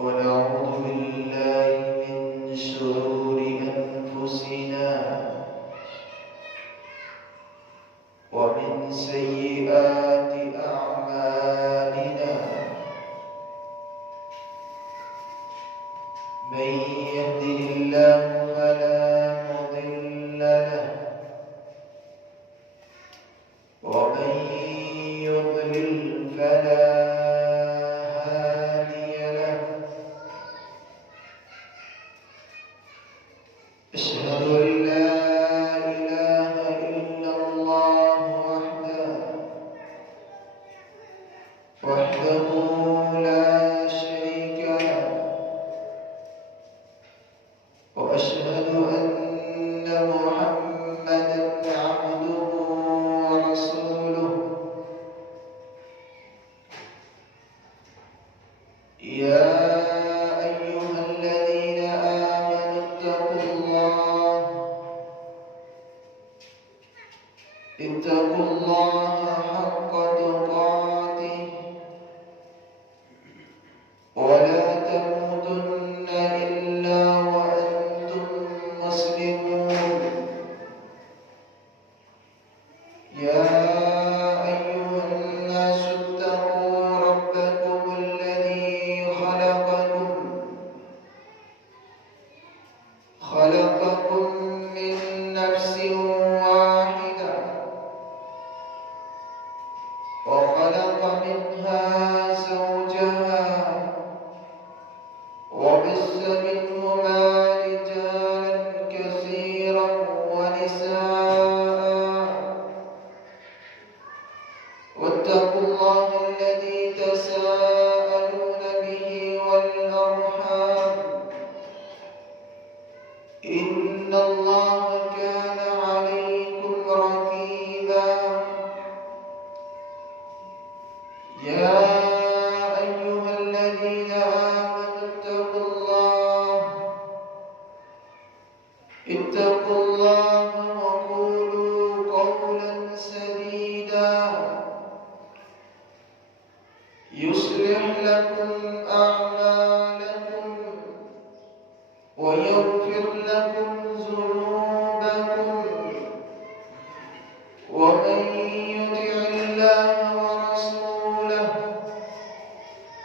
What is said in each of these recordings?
ونعوذ بالله من شرور أنفسنا ومن سيئات أعمالنا. من يهده الله فلا مضل له ومن يضلل فلا هادي له. أشهد أن لا إله إلا الله وحده لا شريك له، وأشهد أن محمدا عبده ورسوله. يا أيها الذين آمنوا اتقوا الله حق تقاته ولا تموتن إلا وأنتم مسلمون. يا أيها الناس اتقوا ربكم الذي خلقكم من نفس واحدة وخلق منها زوجها وبث منهما رجالا كثيرا ونساء. واتقوا الله الذي تساءلون به والأرحام، إن الله كان عليكم رقيبا. يا أيها الذين آمنوا اتقوا الله وقولوا قولا سديدا يصلح لكم أعمالكم ويغفر لكم ذنوبكم، ومن يطع الله ورسوله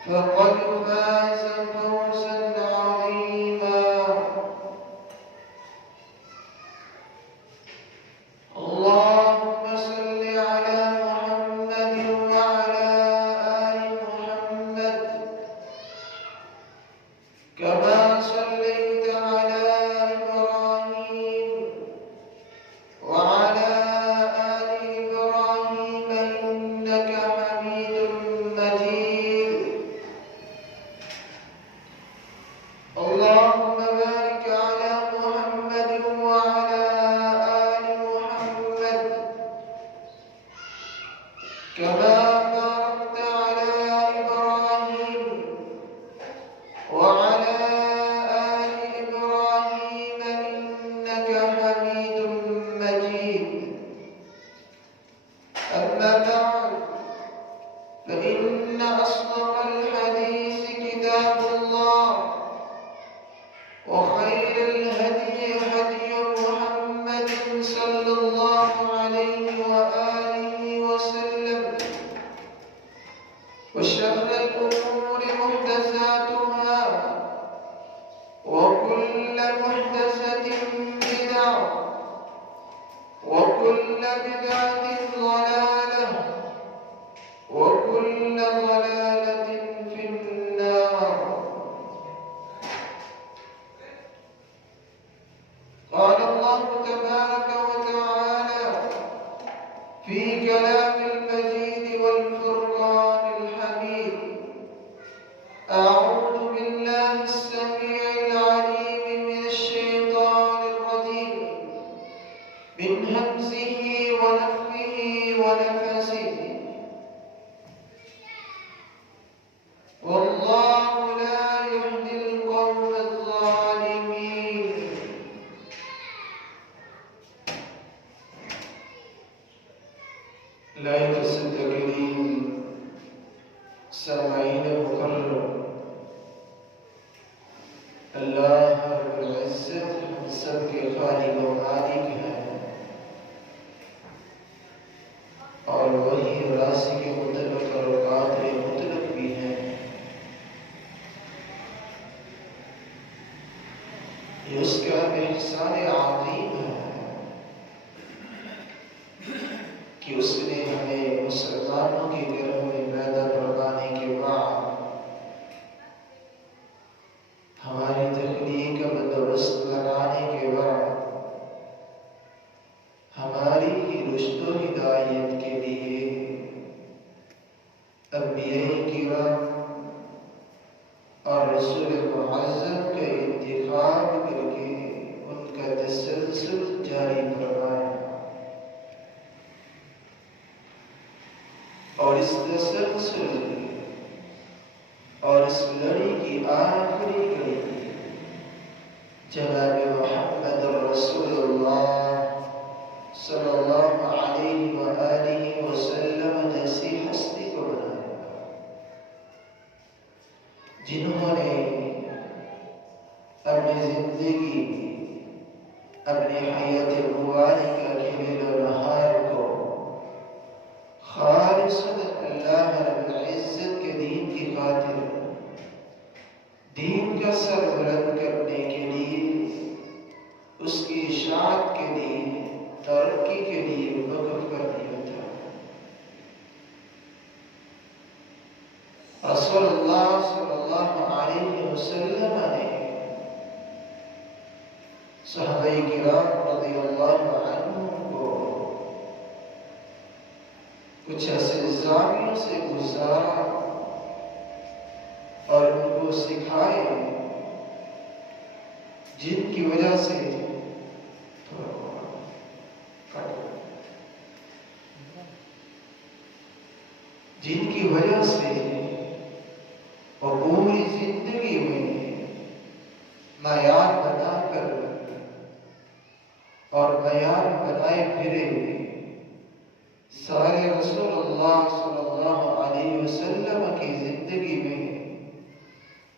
فقد فاز فوزا عظيما. اللهم صل على محمد وعلى آل محمد كما صليت على إبراهيم وعلى آل إبراهيم إنك حميد مجيد. اللهم بارك على محمد وعلى آل محمد كما باركت على إبراهيم وعلى آل إبراهيم إنك حميد مجيد. أما بعد، فإن أصدق الحديث كتاب الله، وخير الهدي هدي محمد صلى الله عليه وآله وسلم، وشر الأمور محدثاتها، وكل محدثة بدعة، وكل بدعة ضلالة، وكل ضلالة في النار. قال الله تبارك وتعالى في كلام المجيد والفرقان الحميد: أعوذ بالله السميع العليم من الشيطان الرجيم، من همزه ونفخه ونفسه. والله لا يهدي القوم الظالمين. لا يتصدقين سامعين مكرم یہ اس کا احسان عظیم ہے کہ اس نے ہمیں مسلمانوں کے گھروں میں پیدا کروانے کے بعد ہماری تخلیق کا بندوبست لگانے کے بعد ہماری ہی رشد و ہدایت کے لیے انبیاء کرام اور رسول معظم کا انتخاب کر کے ان کا تسلسل جاری فرمایا، اور اس تسلسل اور اس لڑی کی آخری کڑی جناب محمد رسول اللہ صلی اللہ علیہ وآلہ وسلم جیسی ہستی کو بنایا، جنہوں نے اپنی زندگی اپنی حیات مبارکہ کے لیل و نہار کو خالصاً اللہ رب العزت کے دین کی خاطر، دین کا سر بلند کرنے کے لیے، اس کی اشاعت کے لیے، ترقی کے لیے وقف کر دیا تھا۔ رسول اللہ صلی اللہ علیہ وسلم نے صحابہ کرام رضی اللہ عنہم کو کچھ ایسے زاویوں سے گزارا اور ان کو سکھائے جن کی وجہ سے وہ پوری زندگی میں معیار بنا کر اور معیار بنائے پھرے سارے رسول اللہ صلی اللہ علیہ وسلم کی زندگی میں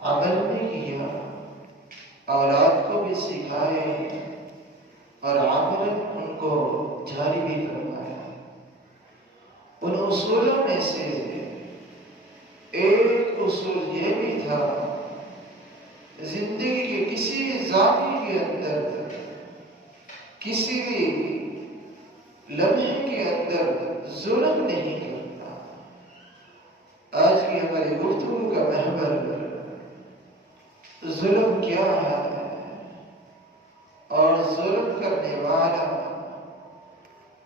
عمل بھی کیا، اولاد کو بھی سکھائے اور عمل ان کو جاری بھی فرمایا۔ ان اصولوں میں سے ایک اصول یہ بھی تھا، زندگی کے کسی زاویے کے اندر، کسی بھی لمحے کے اندر ظلم نہیں کرنا۔ آج کی ہماری گفتگو کا محور ظلم کیا ہے اور ظلم کرنے والا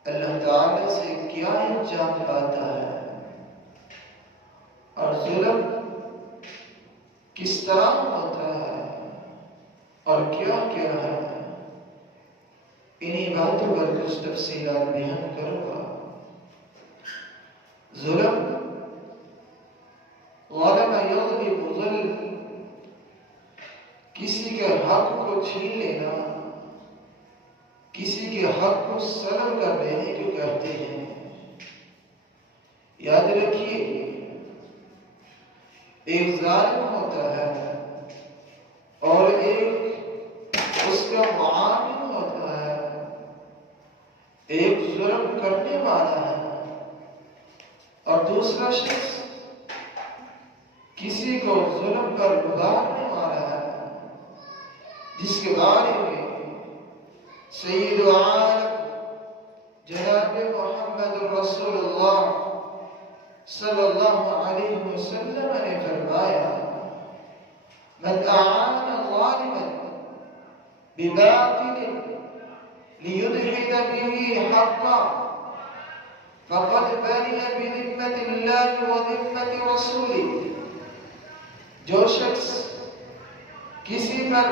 اللہ تعالی سے کیا انجام پاتا ہے، اور ظلم کس طرح ہوتا ہے اور کیا کیا ہے، انہی باتوں پر کچھ تفصیلات بیان کروں گا۔ ظلم غلب یغلب ظلم، کسی کے حق کو چھین لینا، کسی کے حق کو سلب کر لینے کو کہتے ہیں۔ یاد رکھیے، ایک ظالم ہوتا ہے اور ایک اس کا معامل ہوتا ہے، ایک ظلم کرنے والا ہے اور دوسرا شخص کسی کو ظلم پر گزارنے والا ہے، جس کے بارے میں سید عالم جناب محمد رسول اللہ صلی اللہ علیہ وسلم نے فرمایا، من اعان ظالما بباطل لیدحض به حقا فقد بری بذمة اللہ وذمة رسوله۔ جو شخص کسی پر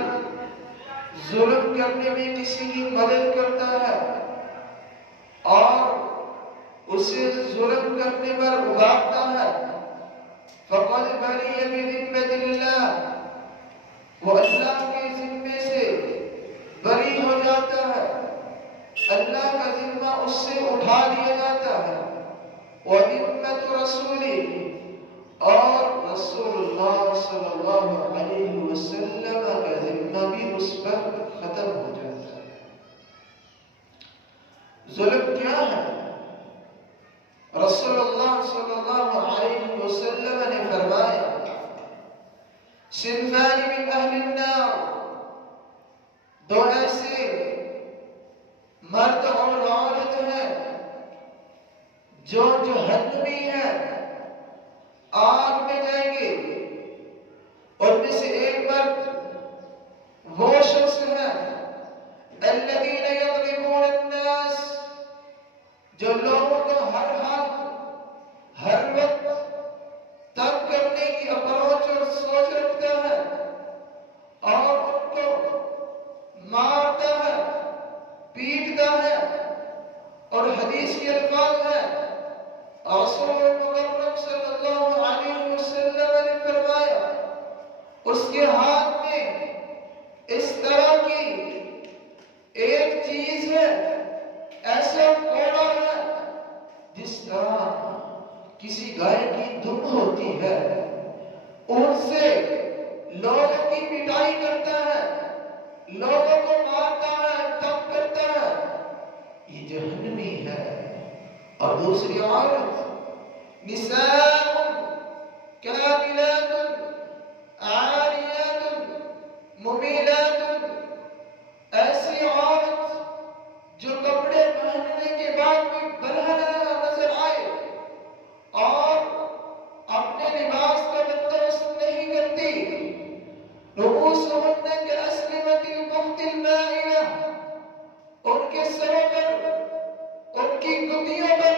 ظلم کرنے میں کسی کی مدد کرتا ہے اور اسے ظلم کرنے پر ابھارتا ہے، فقد بری بذمة اللہ، وہ اللہ کے ذمے سے بری ہو جاتا ہے، اللہ کا ذمہ اس سے اٹھا لیا جاتا ہے، وذمة رسوله، اور رسول اللہ صلی اللہ علیہ وسلم کا ذمہ بھی اس پر ختم ہو جاتا ہے۔ ظلم کیا ہے؟ رسول اللہ صلی اللہ علیہ وسلم نے فرمایا، صنفان من اہل النار تو ایسے مرد اور عورت ہیں جو جہنمی ہیں، آگ میں جائیں گے. اور میں سے ایک مرد وہ شخص ہے الذین یظلمون الناس، جو لوگوں کو ہر حال ہر وقت تنگ کرنے کی اپروچ اور سوچ رکھتا ہے اور ان کو مارتا ہے، پیٹتا ہے. اور حدیث کے الفاظ ہے رسول مکرم صلی اللہ علیہ وسلم نے فرمایا اس کے ہاتھ میں اس طرح کی ایک چیز ہے، ایسا کوڑا ہے جس طرح کسی گائے کی دم ہوتی ہے، ان سے لوگوں کی پٹائی کرتا ہے، لوگوں کو مارتا ہے، تنگ کرتا ہے. یہ جہنمی ہے. اور دوسری عورت نساء کاملات عاریات ممیلات، ایسی عورت جو کپڑے پہننے کے بعد بھی برہنہ نظر آئے اور اپنے لباس کا بندوبست نہیں کرتی. رؤوسهن كأسنمة البخت المائلة، ان کے سروں پر، ان کی گدیوں پر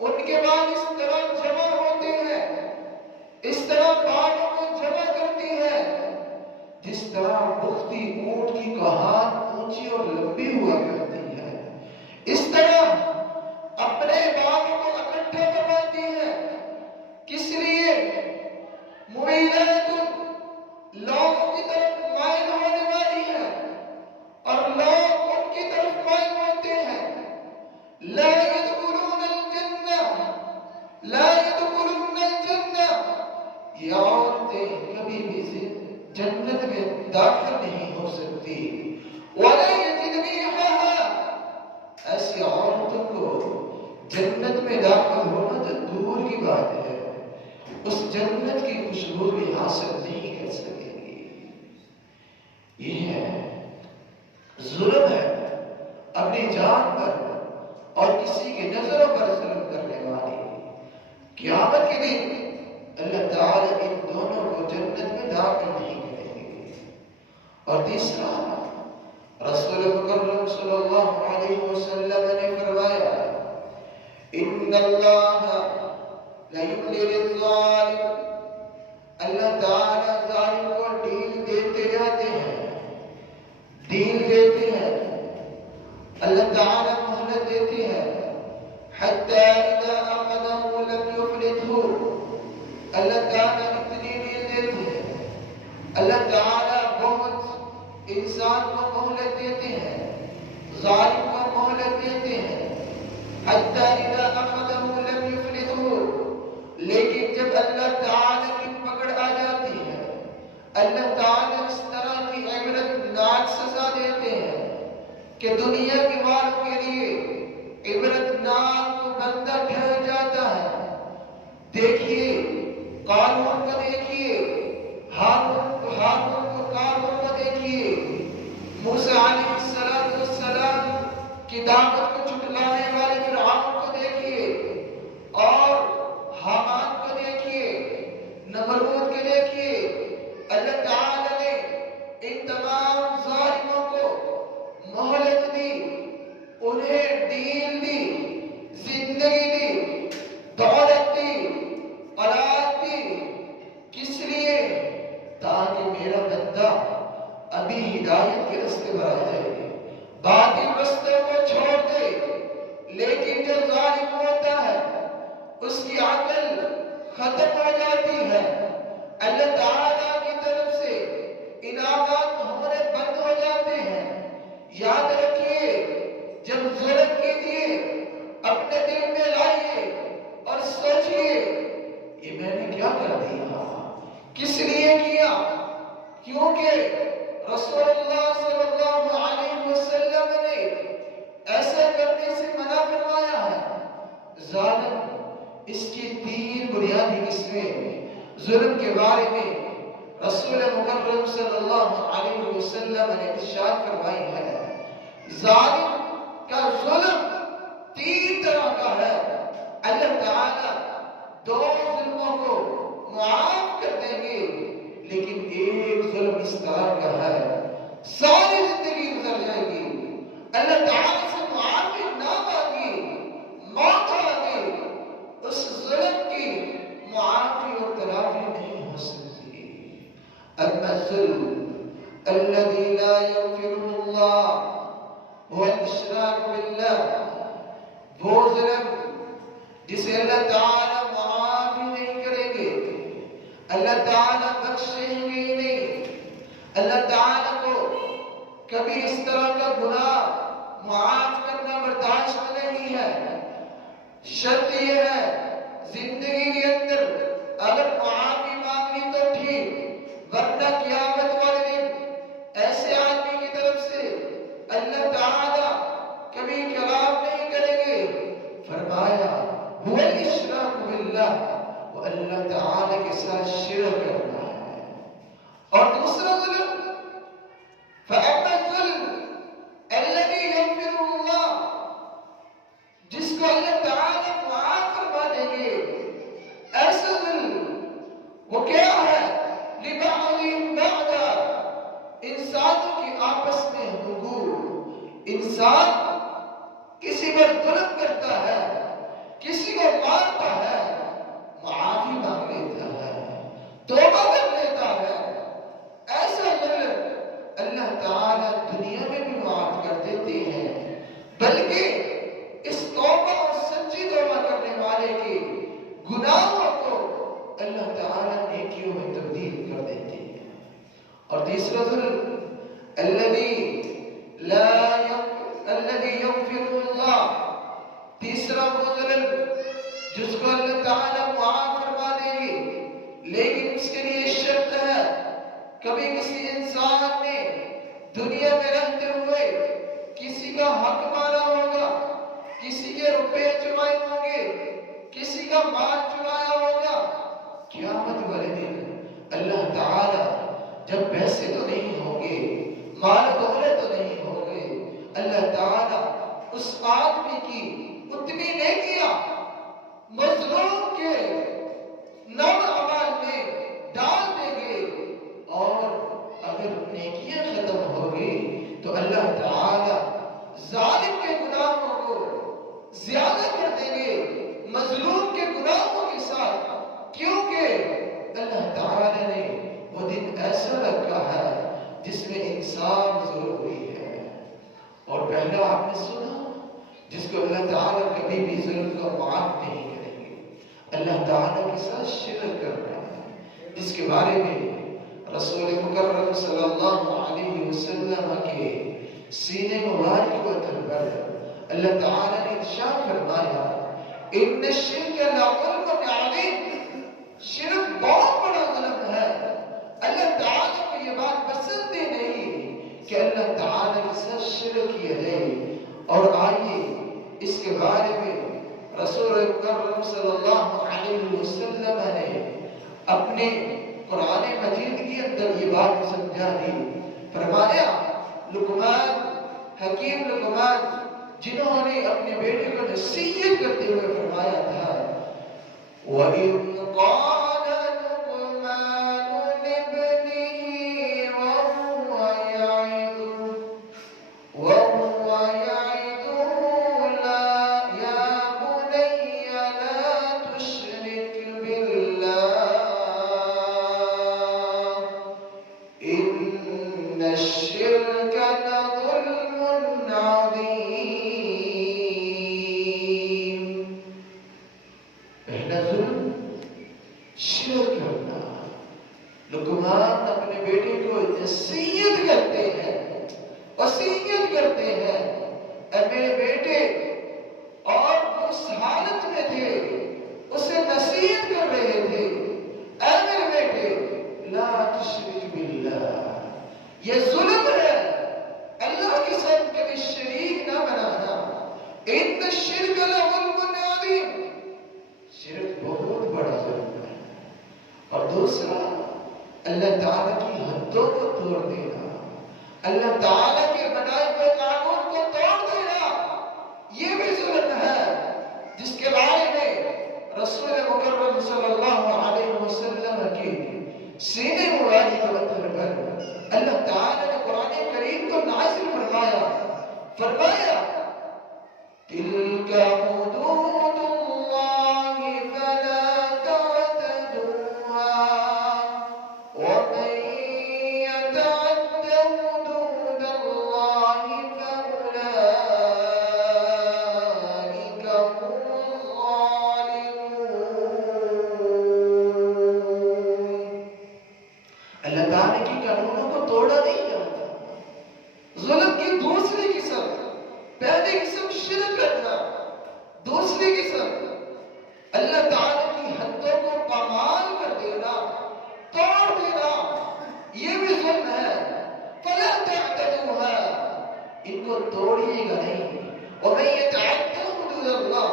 ان کے بال اس طرح جمع ہوتے ہیں، اس طرح بالوں کو جمع کرتی ہے جس طرح بختی اونٹ کی کہان اونچی اور لمبی ہوا کرتی ہے، اس طرح اپنے بالوں کو اکٹھا کرواتی ہے. کس لیے؟ ممیلات، لوگوں کی طرف مائل ہونے والی ہے اور لوگ ان کی طرف مائل ہوتے ہیں. لا يدخلون الجنہ، لا يدخلون الجنہ، یہ عورتیں کبھی بھی جنت میں داخل نہیں ہو سکتی. ولا يجدن ريحها، ایسی عورتوں کو جنت میں داخل ہونا تو دور کی بات ہے، اس جنت کی خوشبو بھی حاصل نہیں کر سکیں گی. یہ ہے ظلم، ہے اپنی جان پر اور کسی کی نظروں پر ظلم کرنے والی. قیامت کے دن اللہ تعالی ان دونوں کو جنت میں داخل نہیں کریں گے. اور تیسرا، رسول مکرم صلی اللہ علیہ وسلم نے فرمایا ان اللہ لا یملی للظالم، اللہ تعالی ظالم کو ڈیل دیتے جاتے ہیں، ڈیل دیتے ہیں، اللہ تعالی مہلت دیتے ہیں. حتی اذا اخذه لم يفلته، اللہ تعالی اتنی ڈیل دیتے ہیں، اللہ تعالی بہت انسان کو مہلت دیتے ہیں، ظالم کو مہلت دیتے ہیں. حتی اذا اخذه لم يفلته، لیکن جب اللہ تعالی کی پکڑ آ جاتی ہے، اللہ تعالی اس طرح کی عبرتناک سزا دیتے ہیں کہ دنیا کے والوں کے لیے عبرتناک بندہ ٹھہر جاتا ہے. دیکھیے قارون کو، دیکھیے ہارون کو قارون کو دیکھیے، موسیٰ علیہ السلام کی دعوت کو جھٹلانے والے فرعون کو دیکھیے، اور حامان کو دیکھیے، نمرود کو دیکھیے. اللہ تعالی نے ان تمام ظالموں کو مہلت دی، انہیں ڈیل دی، زندگی دی، دولت دی، اولاد دی. کس لیے؟ تاکہ میرا بندہ ابھی ہدایت کے راستے پر آ جائے، باطل رستوں کو چھوڑ دے. لیکن جو ظالم ہوتا ہے اس کی عقل ختم ہو جاتی ہے، اللہ تعالیٰ کی طرف سے انعامات ہونے بند ہو جاتے ہیں. یاد رکھیے، جب ظلم کیجیے اپنے دل میں لائیے اور سوچیے یہ میں نے کیا کر دیا، کس لیے کیا؟ کیونکہ رسول اللہ صلی اللہ علیہ وسلم نے ایسا کرنے سے منع فرمایا ہے. ظالم، اس کی تین بنیادی قسمیں ظلم کے بارے میں رسول مکرم صلی اللہ علیہ وسلم نے ارشاد فرمائی ہے ظالم کا ظلم 3 طرح کا ہے. اللہ تعالیٰ 2 ظلموں کو معاف کر دیں گے، لیکن ایک ظلم اس طرح کا ہے ساری زندگی گزر جائے گی، اللہ تعالیٰ سے معافی نہ مانگی، موت آ گئی، اس ظلم کی معافی اور تلافی نہیں ہو سکتی. اما الظلم الذي لا يغفره الله هو الاشراك بالله، وہ ظلم جسے اللہ تعالیٰ معافی نہیں کریں گے، اللہ تعالیٰ بخشیں گے نہیں. اللہ تعالیٰ کو کبھی اس طرح کا گناہ معاف کرنا برداشت نہیں ہے. شرط یہ ہے زندگی کے اندر اگر معافی مانگنی تو ٹھیک، ورنہ قیامت والے دن ایسے آدمی کی طرف سے اللہ تعالیٰ کبھی کلام نہیں کریں گے. فرمایا هو الاشراک باللہ، وہ اللہ تعالیٰ کے ساتھ شرک کرنا ہے. اور دوسرا ظلم فَأَمَّا الظُّلْمُ الَّذِي يَغْفِرُهُ اللَّهُ، جس کو اللہ تعالیٰ معاف فرما دیں گے. ایسا ظلم وہ کیا ہے؟ لِبَعْضِهِمْ بَعْضًا، انسانوں کی آپس میں حقوق. انسان کسی پر ظلم کرتا ہے، کسی کو مارتا ہے، معافی مانگ لیتا ہے، توبہ کر لیتا ہے. ایسا ظلم اللہ تعالیٰ دنیا میں بھی معاف کر دیتے ہیں، بلکہ اس توبہ اور سچی توبہ کرنے والے کے گناہوں کو اللہ تعالیٰ نیکیوں میں تبدیل کر دیتے ہیں. اور تیسرا ظلم الذي يغفر اللہ، تیسرا وہ ظلم جس کو اللہ تعالیٰ معاف فرما دے گی، لیکن اس کے لیے شرط ہے کبھی کسی انسان نے دنیا میں رہتے ہوئے کسی کا حق مارا ہوگا، کسی کے روپے چرائے ہوں گے، کسی کا مال چرایا ہوگا. قیامت والے دن اللہ تعالیٰ جب پیسے تو نہیں ہوں گے، مال دولت تو نہیں ہوں گے، اللہ تعالیٰ اس آدمی کی اتنی نیکیاں مظلوم کے نام اعمال میں ڈال دیں گے، اور اگر نیکیاں ختم ہوگی تو اللہ تعالیٰ ظالم کے گناہوں کو زیادہ کر دیں گے مظلوم کے گناہوں کے ساتھ، کیونکہ اللہ تعالیٰ نے وہ دن ایسا رکھا ہے جس میں انسان ضروری ہے. اور پہلا آپ نے سنا جس کو اللہ تعالیٰ کبھی بھی ظلم کو معاف نہیں کریں گے، اللہ تعالیٰ کے ساتھ شرک کر رہا ہے، جس کے بارے میں رسول مکرم صلی اللہ علیہ وسلم کے سینے مبارک کو تربر اللہ تعالیٰ نے ارشاد فرمایا ان الشرک لظلم عظیم، شرک بہت بڑا ظلم ہے. اللہ تعالیٰ کو یہ بات پسند ہی نہیں کہ اللہ تعالیٰ کے ساتھ شرک کیا جائے. اور آئیے اس کے بارے میں رسول اکرم صلی اللہ علیہ وسلم نے اپنے قرآن مجید کے اندر یہ بات سمجھا دی. فرمایا لقمان، حکیم لقمان، جنہوں نے اپنے بیٹے کو نصیحت کرتے ہوئے فرمایا تھا وَإِذْ قَالَ لُقْمَانُ لِابْنِهِ وَهُوَ يَعِظُهُ يَا بُنَيَّ لَا تُشْرِكْ بِاللَّهِ إِنَّ الشِّرْكَ لَظُلْمٌ عَظِيمٌ. پہلا ظلم شرک کرنا. لقمان اپنے بیٹے کو نصیحت کرتے ہیں، وصیت کرتے ہیں، اے میرے بیٹے، اور اس حالت میں تھے اسے نصیحت کر رہے تھے، اے میرے بیٹے لا تشرک باللہ، یہ ظلم ہے اللہ کے ساتھ کبھی شریک نہ بنانا. ان الشرک لظلم عظیم، شرک بہت بڑا ظلم ہے. اور دوسرا اللہ اللہ تعالیٰ کی حدوں کو توڑ دینا، اللہ تعالیٰ کے بنائے ہوئے قانون کو توڑ دینا، یہ بھی ظلم ہے جس کے بارے میں رسول مکرم صلی اللہ علیہ وسلم کے سینے مبارک پر پتھر کر اللہ تعالیٰ نے قرآن کریم کو نازل فرمایا تِلْكَ حُدُودُ اللَّهِ فَلَا تَعْتَدُوهَا وَمَن يَتَعَدَّ حُدُودَ اللَّهِ فَأُولَٰئِكَ هُمُ الظَّالِمُونَ۔ اللہ تعالیٰ کی قانونوں کو توڑا نہیں جاتا۔ ظلم کی دوسری قسم، پہلی قسم شرک کرنا، دوسری قسم اللہ تعالیٰ کی حدوں کو پامال کر دینا، توڑ دینا، یہ بھی ظلم ہے۔ فَلَا تَعْتَدُوهَا، ان کو توڑیے گا نہیں۔ وَمَن يَتَعَدَّ حُدُودَ اللَّهِ،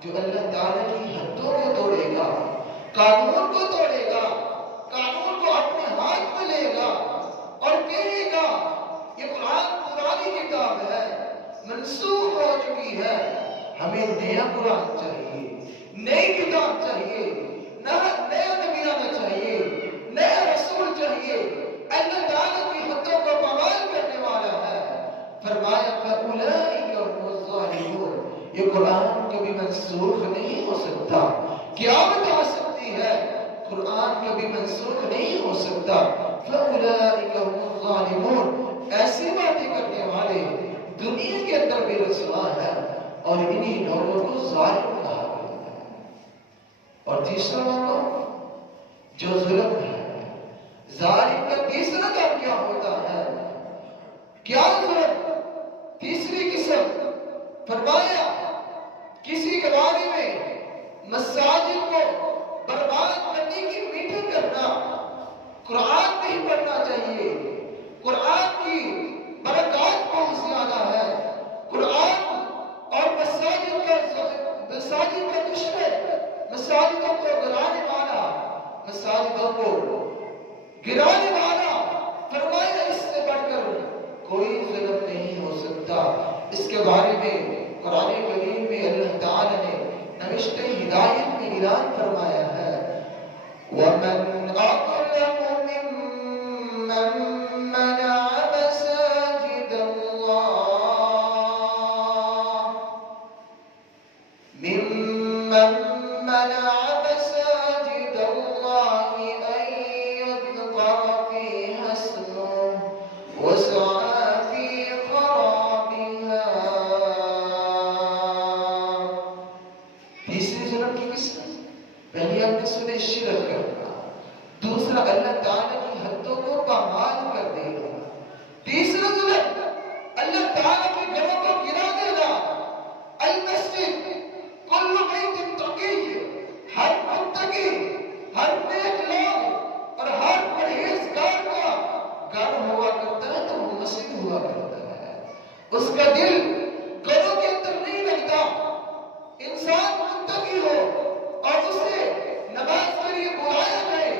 جو اللہ تعالیٰ کی حدوں کو توڑے گا، قانون کو توڑے گا، قانون کو اپنے ہاتھ میں لے گا اور کہے گا یہ قرآن پرانی کتاب ہے، منسوخ ہو چکی ہے، ہمیں نیا قرآن چاہیے، نئی کتاب چاہیے، نیا نبی آنا چاہیے، نیا رسول چاہیے، اللہ تعالیٰ کی حدوں کو پامال کرنے والا ہے۔ فرمایا فَأُولَٰئِكَ هُمُ الظَّالِمُونَ، یہ قرآن کبھی منسوخ نہیں ہو سکتا، قیامت آ سکتی ہے، قرآن کبھی منسوخ نہیں ہو سکتا۔ فَأُولَٰئِكَ هُمُ الظَّالِمُونَ، ایسی باتیں کرنے والے دنیا کے اندر بھی رسوا ہے اور انہی لوگوں کو ظالم کہا گیا ہے۔ اور تیسرا موقع جو ظلم ہے، ظالم کا تیسرا کام کیا ہوتا ہے؟ کیا ظلم؟ تیسری قسم فرمایا کسی کے بارے میں مساجد کو برباد کرنے کی میٹنگ کرنا، قرآن نہیں پڑھنا چاہیے، قرآن کی برکات بہت زیادہ ہے، قرآن اور مساجد کا دشمن، مساجدوں کو گرانے والا، مساجدوں کو گرانے والا، فرمایا اس سے بڑھ کر کوئی ظلم نہیں ہو سکتا۔ اس کے بارے میں قرآن کریم میں اللہ تعالی نے نوشتہ ہدایت میں اعلان فرمایا ہے وَمَنْ أَظْلَمُ مِمَّنْ مَنَعَ مَسَاجِدَ اللَّهِ مِمَّنْ مَنَعَ مَسَاجِدَ اللَّهِ أَنْ يُذْكَرَ فِيهَا اسْمُهُ وَسَعَى فِي خَرَابِهَا۔ تیسری ظلم کی قسم، پہلی آپ نے سنے شرک کرنا، دوسرا اللہ تعالیٰ کی حدوں کو پامال کر دینا، تیسرا ظلم اللہ تعالیٰ کے گھروں کو گرا دینا۔ المسجد کل بیت تقی، ہر متقی، ہر نیک لوگ اور ہر پرہیزگار کا گھر ہوا کرتا ہے تو وہ مسجد ہوا کرتا ہے، اس کا دل گھروں کے اندر نہیں لگتا۔ انسان متقی ہو اور اسے نماز کے لیے بلایا جائے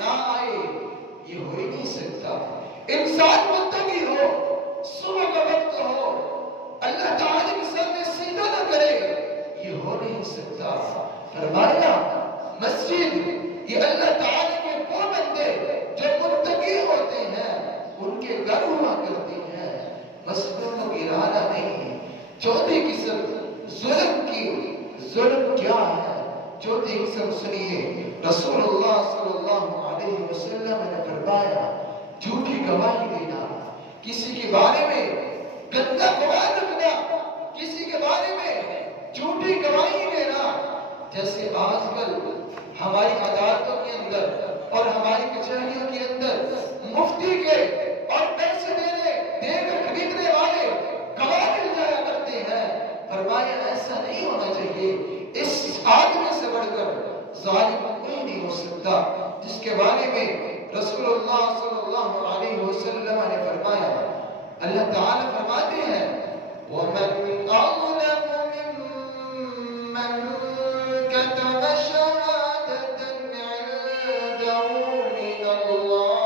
نہ آئے، یہ ہو ہی نہیں سکتا۔ انسان متقی ہو، صبح کا وقت ہو، اللہ تعالیٰ کے سامنے سجدہ نہ کرے، یہ ہو نہیں سکتا۔ فرمایا مسجد یہ اللہ تعالیٰ کے وہ بندے جو متقی ہوتے ہیں ان کے گھر ہوا کرتے ہیں، مسجدوں کو گرانا نہیں۔ چوتھی قسم ظلم کیا ہے؟ چوتھی قسم سنیے، رسول اللہ صلی اللہ علیہ وسلم نے فرمایا جھوٹی گواہی دینا، کسی کے بارے میں گندا گمان رکھنا، کسی کے بارے میں جھوٹی گواہی دینا۔ جیسے آج کل ہماری عدالتوں کے اندر اور ہماری کچہریوں کے اندر مفتی کے اور پیسے دے کر خریدنے والے گواہ مل جایا کرتے ہیں۔ فرمایا ایسا نہیں ہونا چاہیے، اس آدمی سے بڑھ کر ظالم کوئی نہیں ہو سکتا، جس کے بارے میں رسول اللہ صلی اللہ علیہ وسلم نے فرمایا، اللہ تعالیٰ فرماتے ہیں وَمَنْ أَظْلَمُ مِمَّنْ كَتَمَ شَهَادَةً عِنْدَهُ مِنَ اللَّهِ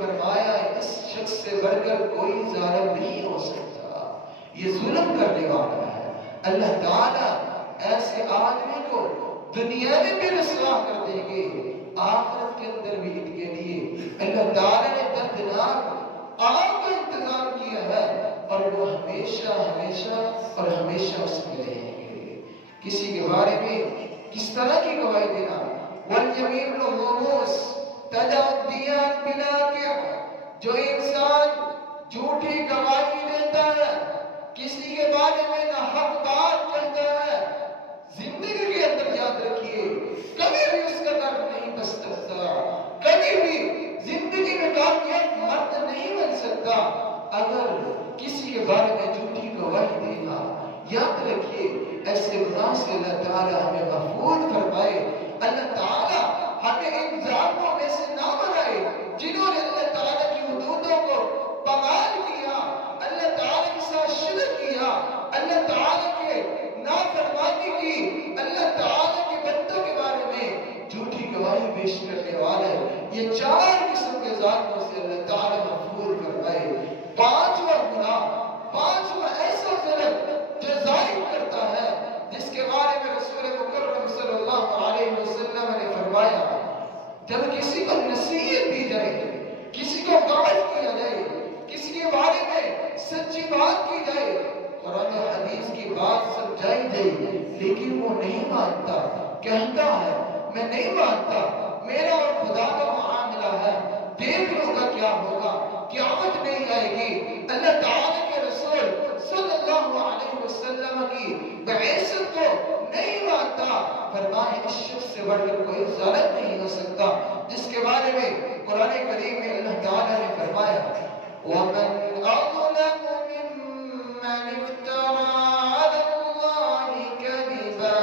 فرمایا اس شخص سے بڑھ کر کوئی ظالم نہیں ہو سکتا، یہ ظلم کرنے والا ہے۔ اللہ تعالیٰ ایسے آدمی کو دنیا میں بھی رسوا کر دیں گے، آخرت کے اندر بھی ان کے لیے اللہ تعالیٰ نے دردناک آگ کا انتظام کیا ہے، اور وہ ہمیشہ ہمیشہ اور ہمیشہ اس میں رہیں گے۔ کسی کے بارے میں کس طرح کی گواہی دینا؟ وَالْيَمِينُ الْغَمُوسُ تَدَعُ الدِّيَانَ بِالْعَاقِبَةِ، جو انسان جھوٹی گواہی دیتا ہے، کسی کے بارے میں نہ حق بات کہتا ہے، زندگی کے اندر یاد رکھیے کبھی بھی اس کا درد نہیں بچ سکتا، کبھی بھی زندگی میں کامیاب مرد نہیں بن سکتا اگر کسی کے بارے میں جھوٹی گواہی دینا۔ یاد رکھیے ایسے گناہ سے اللہ تعالیٰ ہمیں محفوظ فرمائے، اللہ تعالیٰ ہمیں ان ظالموں میں سے نہ بنائے جنہوں نے اللہ تعالیٰ کی حدودوں کو پامال کیا، اللہ تعالیٰ کے ساتھ شرک کیا، اللہ تعالیٰ کے نافرمانی کی، اللہ تعالیٰ کے بندوں کے بارے میں جھوٹی گواہی پیش کرنے والے۔ یہ چار قسم کے ظالموں سے اللہ تعالیٰ محفوظ فرمائے۔ پانچواں گناہ، پانچواں ایسا ظلم جو ظالم کرتا ہے، جس کے بارے میں رسول مکرم صلی اللہ علیہ وسلم نے فرمایا جب کسی کو نصیحت دی جائے، کسی کو وعظ کیا جائے، کسی کے بارے میں سچی بات کی جائے، قرآن و حدیث کی بات سمجھائی جائے، لیکن وہ نہیں مانتا، کہتا ہے میں نہیں مانتا، میرا اور خدا کا معاملہ ہے، دیکھ لوں گا کیا ہوگا، قیامت نہیں آئے گی، اللہ تعالیٰ کے رسول صلی اللہ علیہ وسلم کی بعثت کو نہیں مانتا، فرمایا اس شخص سے بڑھ کر کوئی ظالم نہیں ہو سکتا، جس کے بارے میں قرآن کریم میں اللہ تعالیٰ نے فرمایا وَمَنْ أَظْلَمُ مِمَّنِ افْتَرَى عَلَى اللَّهِ كَذِبًا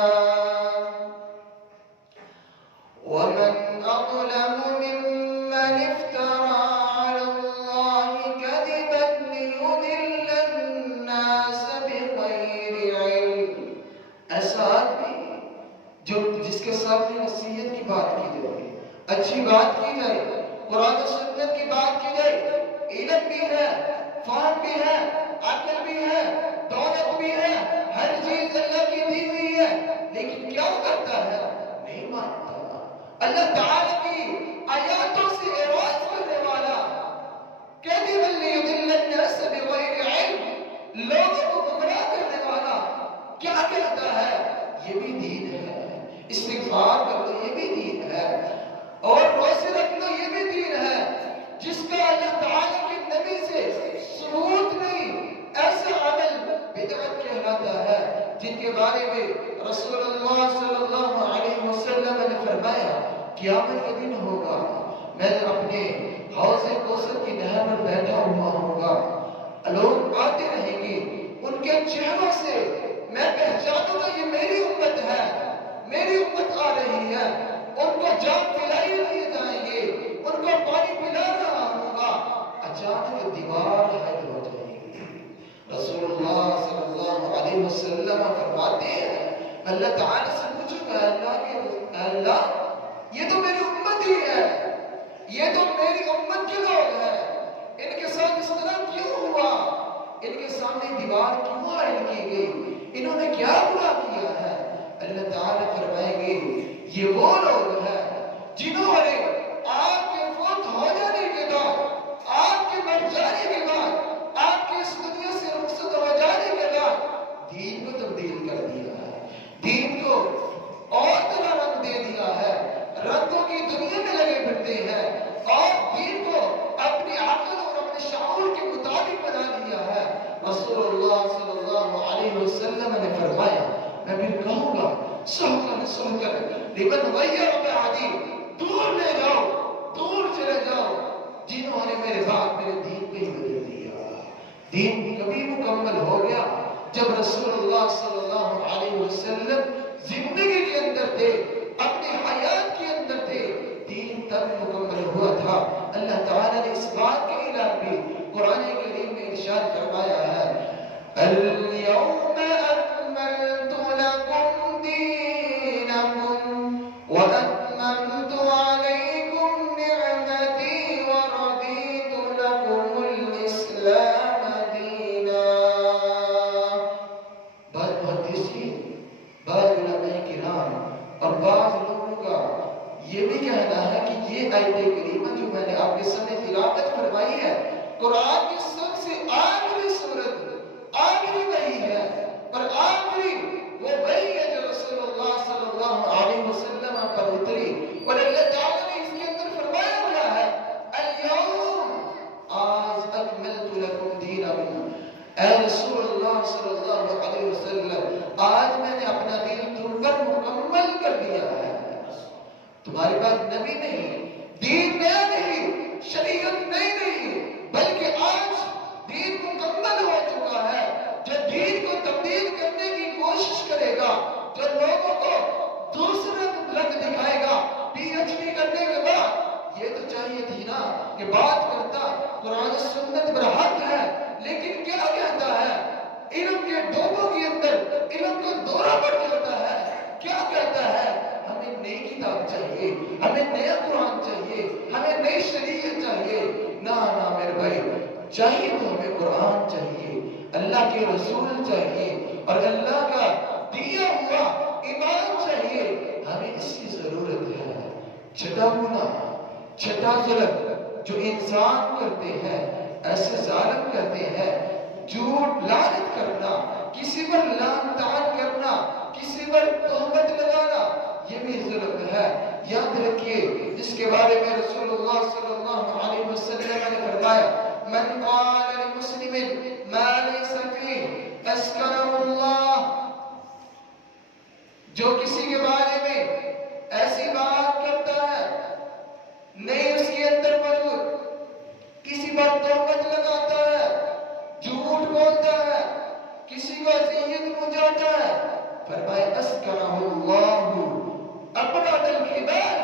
وَمَنْ أَظْلَمُ مِمَّنِ افْتَرَى عَلَى اللَّهِ كَذِبًا لِيُضِلَّ النَّاسَ بِغَيْرِ عِلْمٍ۔ ایسا آدمی جس کے سامنے نصیحت کی بات کی جائے، اچھی بات کی جائے، قرآن و سنت کی بات کی جائے، علم بھی ہے، فہم بھی ہے، عقل بھی ہے، دولت بھی ہے، ہر چیز اللہ کی دی ہوئی ہے، لیکن کیا کرتا ہے؟ نہیں مانتا۔ اللہ تعالیٰ کی آیاتوں سے اعراض کرنے والا، كَذِبًا لِيُضِلَّ النَّاسَ بِغَيْرِ عِلْمٍ، لوگوں کو گمراہ کرنے والا کیا کہتا ہے؟ یہ بھی دین ہے، استغفار کر لو یہ بھی دین ہے، اور روزے رکھ لو یہ بھی دین ہے، جس کا اللہ تعالیٰ کے نبی سے ثبوت نہیں، ایسا عمل بدعت کہلاتا ہے، جن کے بارے میں رسول اللہ صلی اللہ علیہ وسلم نے فرمایا قیامت کے دن ہوگا، میں اپنے حوض کوثر کی نہر پر بیٹھا ہوا ہوں گا، لوگ آتے رہیں گے، ان کے چہروں سے میں پہچانوں گا یہ میری امت ہے، میری امت آ رہی ہے، ان کو جام پلائی لیے جائیں گے، ان کو پانی پلا رہا ہوں گا، اچانک دیوار حائل ہو جائے گی۔ رسول اللہ صلی اللہ علیہ وسلم فرماتے ہیں اللہ تعالیٰ سے پوچھو کہ اللہ یہ تو میری امت ہی ہے، یہ تو میری امت کے لوگ ہیں، ان کے ساتھ اس طرح کیوں ہوا، ان کے سامنے دیوار کیوں حائل کی گئی، انہوں نے کیا برا کیا ہے؟ اللہ تعالیٰ فرمائیں گے یہ وہ لوگ ہیں جنہوں نے آپ کے فوت ہو جانے کے بعد، آپ کے مر جانے کے بعد، آپ کے اس دنیا سے رخصت ہو جانے کے بعد دین کو تبدیل کر دیا ہے، دین کو اور طرح رنگ دے دیا ہے، رنگوں کی دنیا میں لگے پھرتے ہیں، اور دین کو اپنی عقل اور اپنے شعور کے مطابق بنا لیا ہے۔ رسول اللہ صلی اللہ علیہ وسلم نے فرمایا میں بھی کہوں گا سن کر لمن غیر بعدی، دور لے جاؤ، دور چلے جاؤ جنہوں نے میرے بعد میرے دین کو ہی بدل دیا۔ دین کبھی مکمل ہو گیا جب رسول اللہ صلی اللہ علیہ وسلم زندگی کے اندر تھے، اپنی حیات کے اندر تھے، دین تب مکمل ہوا تھا۔ اللہ تعالیٰ نے اس بات کے اعلان بھی قرآن کریم میں ارشاد فرمایا ہے اليوم اکملت لکم دینکم واتممت علیکم نعمتی ورضیت کہنا ہے کہ یہ آیت کریمہ جو میں نے آپ کے سامنے تلاوت فرمائی ہے، قرآن کی سب سے آخری سورت، آخری وحی ہے، اور آخری وہ وحی ہے جو رسول اللہ صلی اللہ علیہ وسلم پر اتری، اور اللہ تعالیٰ نے اس کے اندر فرمایا کیا ہے؟ اليوم آج اکملت لکم دینکم، اے رسول اللہ صلی اللہ علیہ وسلم آج میں نے اپنا دین تم پر مکمل کر دیا ہے۔ تمہارے پاس نبی نہیں، دین نیا نہیں، شریعت نئی نہیں، بلکہ آج دین مکمل ہو چکا ہے۔ جو دین کو تبدیل کرنے کی کوشش کرے گا، جو لوگوں کو دوسرا رنگ دکھائے گا، پی ایچ ڈی کرنے کے بعد، یہ تو چاہیے تھی نا کہ بات کرتا قرآن و سنت پر حق ہے، لیکن کیا کہتا ہے؟ علم کے ڈوبوں کے اندر علم کو دورہ پڑ جاتا ہے۔ کیا کہتا ہے؟ ہمیں نئی کتاب چاہیے، ہمیں نیا قرآن چاہیے، ہمیں نئی شریعت چاہیے۔ نہ میرے بھائی، چاہیے تو ہمیں قرآن چاہیے، اللہ کے رسول چاہیے، اور اللہ کا دیا ہوا ایمان چاہیے۔ ہمیں اس کی ضرورت ہے۔ چھٹا ہونا، چھٹا ظلم جو انسان کرتے ہیں، ایسے ظالم کرتے ہیں، جھوٹ لعنت کرنا، کسی پر لعن طعن کرنا، کسی پر تہمت لگانا، یہ بھی ظلم ہے۔ یاد رکھیے، اس کے بارے میں رسول اللہ صلی اللہ علیہ وسلم نے فرمایا، من قال لمسلم ما ليس فيه اسكنه اللہ، جو کسی کے بارے میں ایسی بات کرتا ہے نہیں اس کے اندر موجود، کسی پر تہمت لگاتا ہے، جھوٹ بولتا ہے، کسی کو اذیت پہنچاتا ہے، فرمایا اسکنہ اللہ ابعد الحبال،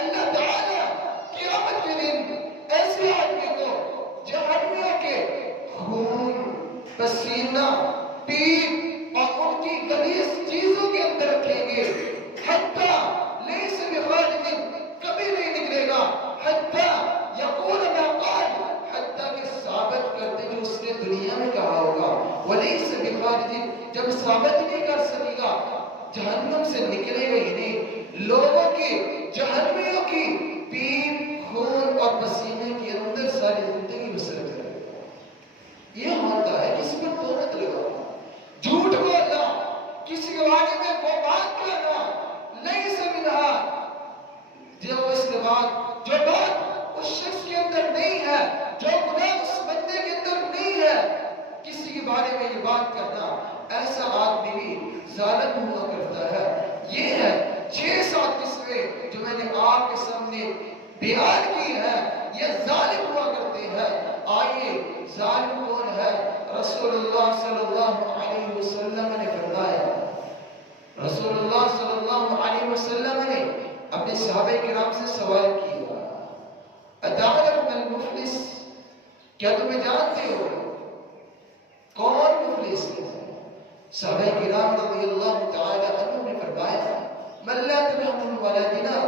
اللہ تعالیٰ قیامت کے دن ایسے آدمی کو جہنمیوں کے خون، پسینہ، پیپ اور ان کی غلیظ چیزوں کے اندر رکھیں گے، حتیٰ لیس بخارج، کبھی نہیں نکلے گا، حتیٰ یقول ما قال، حتیٰ کہ ثابت کرتے جو اس نے دنیا میں کہا ہوگا، ولیس بخارج، جب ثابت نہیں کر سکے گا جہنم سے نکلے گا ہی نہیں۔ لوگوں کی، جہنمیوں کی پیپ، خون اور پسینے کے اندر ساری زندگی بسر کرے گا۔ یہ ہوتا ہے کسی پر تہمت لگانا، جھوٹ بولنا، کسی کے بارے میں وہ بات کرنا، لیس منہا، جو اس کے بعد جو بات اس شخص کے اندر نہیں ہے، جو گناہ اس بندے کے اندر نہیں ہے، کسی کے بارے میں یہ بات کرنا، ایسا آدمی بھی ظالم ہوا کرتا ہے۔ یہ ہے 6-7 قسمیں جو میں نے آپ کے سامنے بیان کی ہے، یہ ظالم ہوا کرتے ہیں۔ آئیے ظالم کون ہے؟ رسول اللہ صلی اللہ علیہ وسلم نے فرمایا، رسول اللہ صلی اللہ علیہ وسلم نے اپنے صحابہ کرام سے سوال کیا، اتعلم المفلس، کیا تمہیں جانتے ہو کون مفلس ہے؟ صحابہ کرام رضی اللہ تعالی عنہ نے فرمایا، من لا درہم ولا دینار،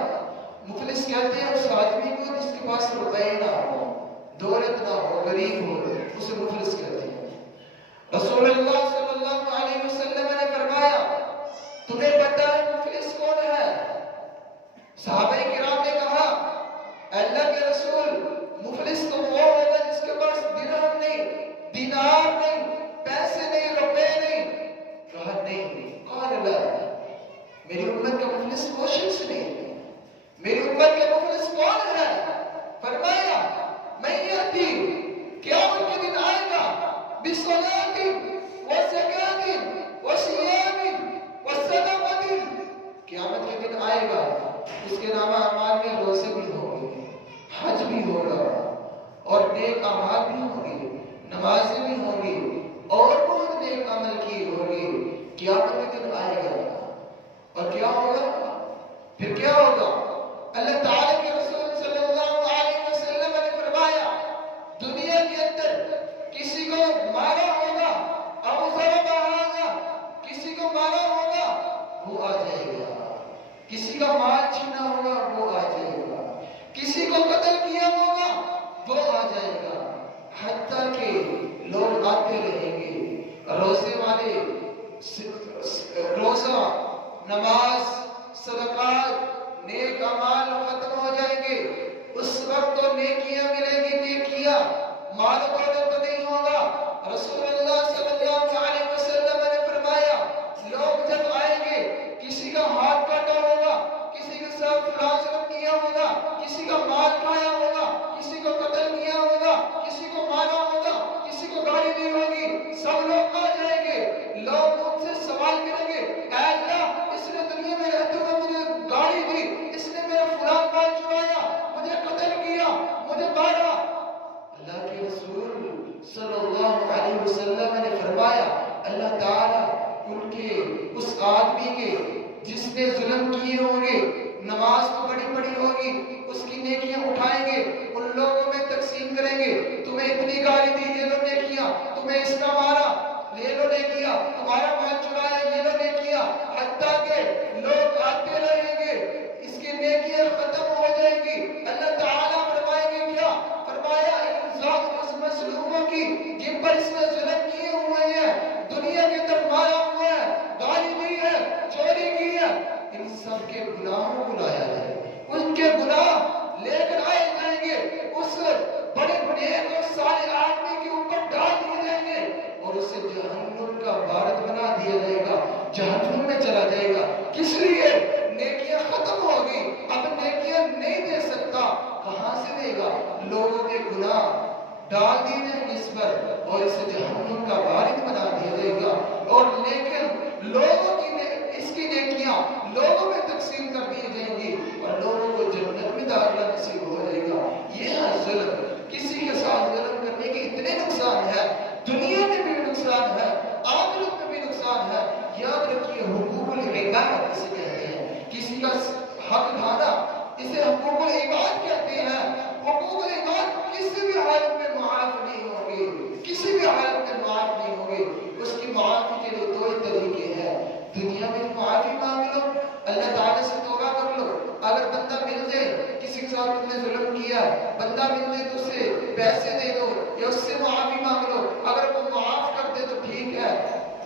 مفلس کہتے ہیں اس آدمی کو جس کے پاس روپے نہ ہو، دولت نہ ہو، غریب ہو، اسے مفلس کہتے ہیں۔ رسول اللہ صلی اللہ علیہ وسلم نے فرمایا، تمہیں پتہ ہے مفلس کون ہے؟ صحابہ کرام نے کہا، اللہ کے رسول، مفلس تو وہ ہوگا جس کے پاس درہم نہیں، دینار نہیں، پیسے نہیں، روپے نہیں۔ کہا نہیں، قال لا، میری امت کا مفلس وہ شخص نہیں، میری امت کا مفلس کون ہے؟ فرمایا، میں یاتی، قیامت کے دن آئے گا، بصلاۃ وزکاۃ وصیام وصدقۃ، قیامت کے دن آئے گا، اس کے نامہ اعمال میں روزے بھی ہوں گے، حج بھی ہوگا، اور نیک اعمال بھی ہوں گے، نمازیں بھی ہوں گی، اور بہت نیک عمل کی ہوگی۔ قیامت کے دن آئے گا، اور کیا ہوگا؟ پھر کیا ہوگا؟ اللہ تعالیٰ کے رسول صلی اللہ علیہ وسلم نے فرمایا، دنیا کے اندر کسی کو مارا ہوگا، او ضربہ ہوگا، کسی کو مارا ہوگا، وہ آ جائے گا، کسی کا مال چھینا ہوگا، وہ آ جائے گا، کسی کو قتل کیا ہوگا، وہ آ جائے گا، حتیٰ کہ لوگ آتے رہیں گے، روزے والے روزہ، نماز، صدقات، نیک اعمال ختم ہو مال و دولت تو نہیں ہوگا. رسول اللہ صلی اللہ علیہ وسلم نے فرمایا لوگ جب آئیں گے کسی کا ہاتھ کاٹا ہوگا, کسی کے ساتھ فلاں ظلم کیا ہوگا, کسی کا مال کھایا ہوگا, کسی کو قتل کیا ہوگا, کسی کو مارا ہوگا, کسی کو گالی دی ہوگی, سب لوگ آ جائیں گے. لوگ ان سے سوال کریں گے اے اللہ اس نے دنیا میں رہتے ہوئے مجھے گالی دی, اس نے میرا فلاں مال چرایا, مجھے قتل کیا, مجھے مارا. اللہ کے رسول صلی اللہ علیہ وسلم نے فرمایا اللہ تعالیٰ ان کے اس آدمی کے جس نے ظلم کیے ہوں گے, نماز تو بڑی پڑی ہوگی, اس کی نیکیاں اٹھائیں گے, ان لوگوں میں تقسیم کریں گے. تمہیں اتنی گالی دی, یہ لو نیکیاں, تمہیں اس کا مارا, یہ لو نیکیاں, تمہارا مال چرایا, یہ لو نیکیاں, حتیٰ کہ لوگ آتے رہیں گے, اس کی نیکیاں ختم ہو جائیں گی. اللہ تعالیٰ فرمائیں گے کیا؟ فرمایا اس مظلوموں کی جن پر اس نے ظلم کیے ہوئے ہیں, دنیا کے اندر مارا ہوا ہے, گالی دی ہے, چوری کی ہے, ان سب کے گناہوں کو لایا جائے, ان کے گناہ لے کر آئے جائیں گے, اس بڑے نیک اور صالح آدمی کے اوپر ڈال دیے جائیں گے اور اسے جہنم کا بارد بنا دیا جائے گا, جہنم میں چلا جائے گا. کس لیے؟ نیکیاں ختم ہوگی, اب نیکیاں نہیں دے سکتا, کہاں سے دے گا؟ لوگوں کے گناہ ڈال دیے جائیں گے اس پر اور اسے جہنم کا وارث بنا دیا جائے گا. اور لیکن لوگوں کی اس کی نیکیاں لوگوں میں تقسیم کر دی جائیں گی اور لوگوں کو جنت میں داخلہ نصیب ہو جائے گا. یہ ہے ظلم. کسی کے ساتھ ظلم کرنے کے اتنے نقصان ہے, دنیا میں بھی نقصان ہے, آخرت میں بھی نقصان ہے. یاد رکھیے حقوق العباد اسے کہتے ہیں, کسی کا حق کھانا اسے حقوق العباد کہتے ہیں. حقوق العباد کسی بھی حالت میں معاف نہیں ہوں گے, کسی بھی حالت میں معاف نہیں ہوں گے. اس کی معافی کے لیے دو ہی طریقے ہیں. دنیا میں معافی مانگ لو, اللہ تعالیٰ سے توبہ کر لو. اگر بندہ مل جائے, کسی کے ساتھ تم نے ظلم کیا, بندہ مل جائے تو اسے پیسے دے دو یا اس سے معافی مانگ لو. اگر وہ معاف کر دے تو ٹھیک ہے,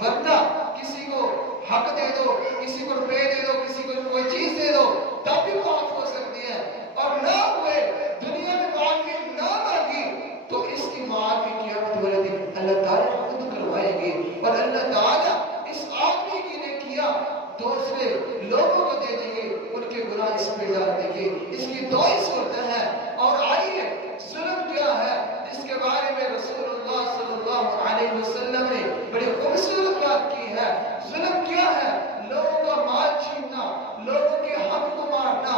ورنہ کسی کو حق دے دو, کسی کو روپے دے دو, کسی کو کوئی چیز دے دو, تب بھی معاف ہو سکتی ہے. اور نہ ہوئے, دنیا میں معافی نہ مانگی تو اس کی معافی قیامت والے دن اللہ تعالیٰ خود کروائیں گے. اور اللہ تعالیٰ اس آدمی کی نیکیاں دوسرے لوگوں کو دے دیں گے, ان کے گناہ اس پہ ڈال دیں گے. اس کی دو ہی صورتیں ہیں. اور آئیے ظلم کیا ہے جس کے بارے میں رسول اللہ صلی اللہ علیہ وسلم نے بڑی خوبصورت بات کی ہے. ظلم کیا ہے؟ لوگوں کا مال چھیننا, لوگوں کے حق کو مارنا.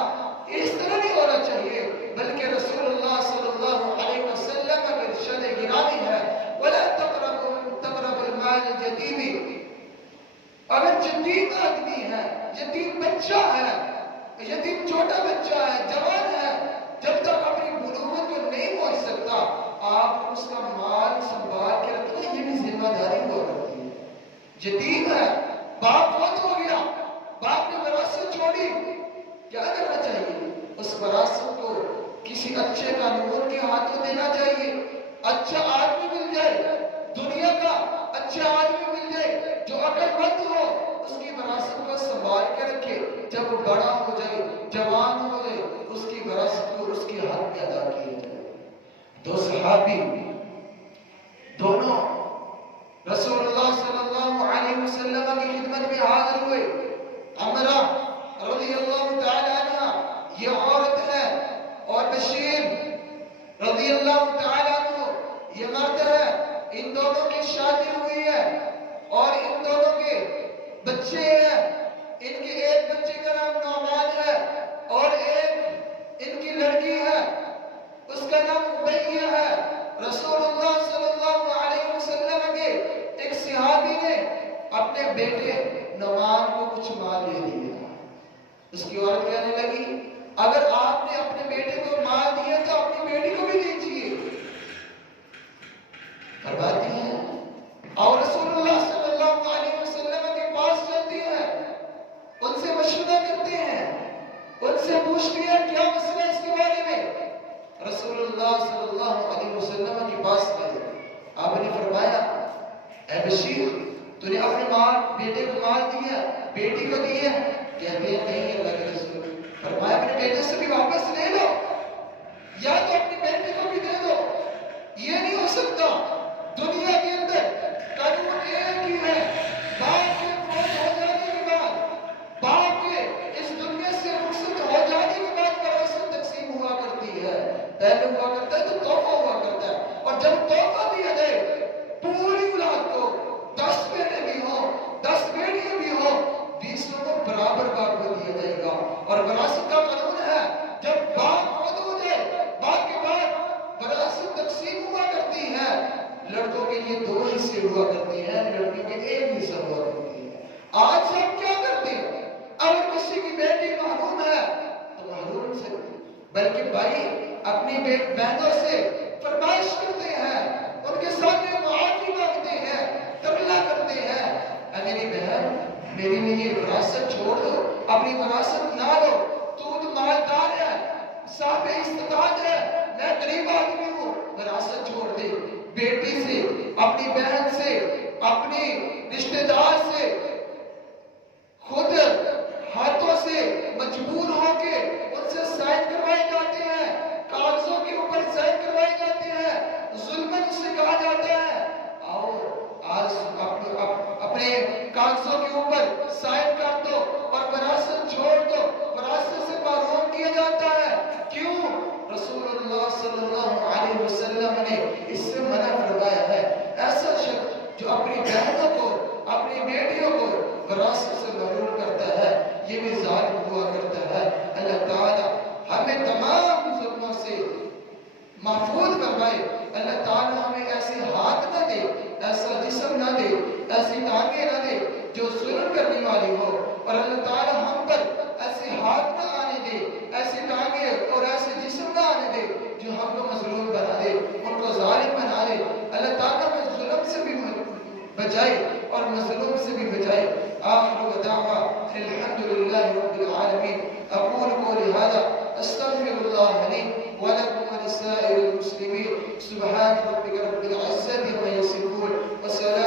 اس طرح نہیں ہونا چاہیے, بلکہ رسول اللہ صلی اللہ علیہ وسلم کا ارشاد گرامی ہے وَلَا تَقْرَبُوا الْمَالَ الْيَتِيمِ. اگر یتیم آدمی ہے, یتیم بچہ ہے, یتیم چھوٹا بچہ ہے, جوان ہے, جب تک اپنی بلوغت کو نہیں پہنچ سکتا, آپ اس کا مال سنبھال کے رکھنا, یہ بھی ذمہ داری ہوا کرتی ہے. یتیم ہے, باپ فوت ہو گیا, باپ نے وراثت چھوڑی, کیا کرنا چاہیے؟ اس وراثت کو کسی اچھے قانون کے ہاتھوں دینا چاہیے. اچھا آدمی مل جائے, دنیا کا اچھا آدمی مل جائے جو عقل مند ہو, اس کی وراثت کو سنبھال کے رکھے. جب وہ بڑا ہو جائے, جوان ہو جائے, اس کی وراثت کو اس کے حق میں ادا کیا جائے. دو صحابی دونوں رسول اللہ صلی اللہ علیہ وسلم کی خدمت میں حاضر ہوئے. عمرہ رضی اللہ تعالی عنہ یہ عورت ہے, اور بشیر رضی اللہ تعالی عنہ یہ مرد ہے. ان دونوں کی شادی ہوئی ہے اور ان دونوں کے بچے ہیں. ان کے ایک بچے کا نام نعمان ہے اور ایک ان کی لڑکی ہے, اس کا نام امیہ ہے. رسول اللہ صلی اللہ علیہ وسلم کے ایک صحابی نے اپنے بیٹے نعمان کو کچھ مال دے دیا. اس کی عورت کہنے لگی اگر آپ نے اپنے بیٹے کو مال دیا تو اپنی بیٹی کو بھی دیجیے. فرماتی ہیں اور رسول اللہ صلی اللہ علیہ وسلم کے پاس چلتی ہیں, ان سے مشورہ کرتے ہیں, ان سے پوچھتی ہیں کیا مسئلہ ہے اس کے بارے میں. رسول اللہ صلی اللہ علیہ وسلم کے پاس گئے. آپ نے فرمایا اے بشیر, تو نے اپنے بیٹے کو مال دیا, بیٹی کو دیا؟ کہتے ہیں نہیں اللہ کے رسول. فرمایا اپنے بیٹے سے بھی واپس لے لو, یا تو اپنے بیٹے کو بھی دے دو. یہ نہیں ہو سکتا وراثت کا قانون ہے جب باپ موجود ہے، باپ کے بعد وراثت تقسیم ہوا کرتی ہے، لڑکوں کے لیے 2 حصے ہوا کرتے ہیں، لڑکی کے 1 حصہ ہوا کرتی ہے۔ آج ہم کیا کرتے ہیں؟ اگر کسی کی بیٹی محروم ہے تو محروم سے، بلکہ بھائی اپنی بہنوں سے فرمائش کرتے ہیں، ان کے سامنے معافی مانگتے ہیں، ترلا کرتے ہیں، اے میری بہن میری لیے وراثت چھوڑ دو، اپنی وراثت نہ لو، تو مالدار ہے، صاحب استطاعت ہے، میں غریب آدمی ہوں، وراثت چھوڑ دے۔ بیٹی سے، اپنی بہن سے، اپنی رشتہ دار سے خود ہاتھوں سے مجبور ہو کے ان سے سائن کروائے جاتے ہیں، کاغذوں کے اوپر سائن کروائے جاتے ہیں، ظلمن سے کہا جاتا ہے آؤ آج اپنے کاغذوں کے اوپر سائن کر دو اور وراثت چھوڑ دو، وراثت سے محروم کیا جاتا ہے۔ کیوں؟ رسول اللہ صلی اللہ علیہ وسلم نے اس سے منع فرمایا ہے۔ ایسا شخص جو اپنی بہنوں کو، اپنی بیٹیوں کو وراثت سے محروم کرتا ہے، یہ بھی ظالم ہوا کرتا ہے۔ اللہ تعالی ہمیں تمام ظلموں سے محفوظ فرمائے۔ اللہ تعالی ہمیں ایسے ہاتھ نہ دے، ایسا جسم نہ دے، ایسی ٹانگیں نہ دے جو ظلم کرنے والی ہو، اور اللہ تعالی ہم پر ایسے ہاتھ نہ آنے دے، ایسی ٹانگیں اور ایسے جسم نہ آنے دے جو ہم کو مظلوم بنا دے، ان کو ظالم بنا دے۔ اللہ تعالی ہمیں ظلم سے بھی بچائے اور مظلوم سے بھی بچائے۔ آخر دعوہ الحمدللہ رب العالمین۔ اقول قولی ھذا استغفر اللہ لی ولکم ولسائر المسلمین۔ سبحان ربک رب العزة عما یصفون وسلام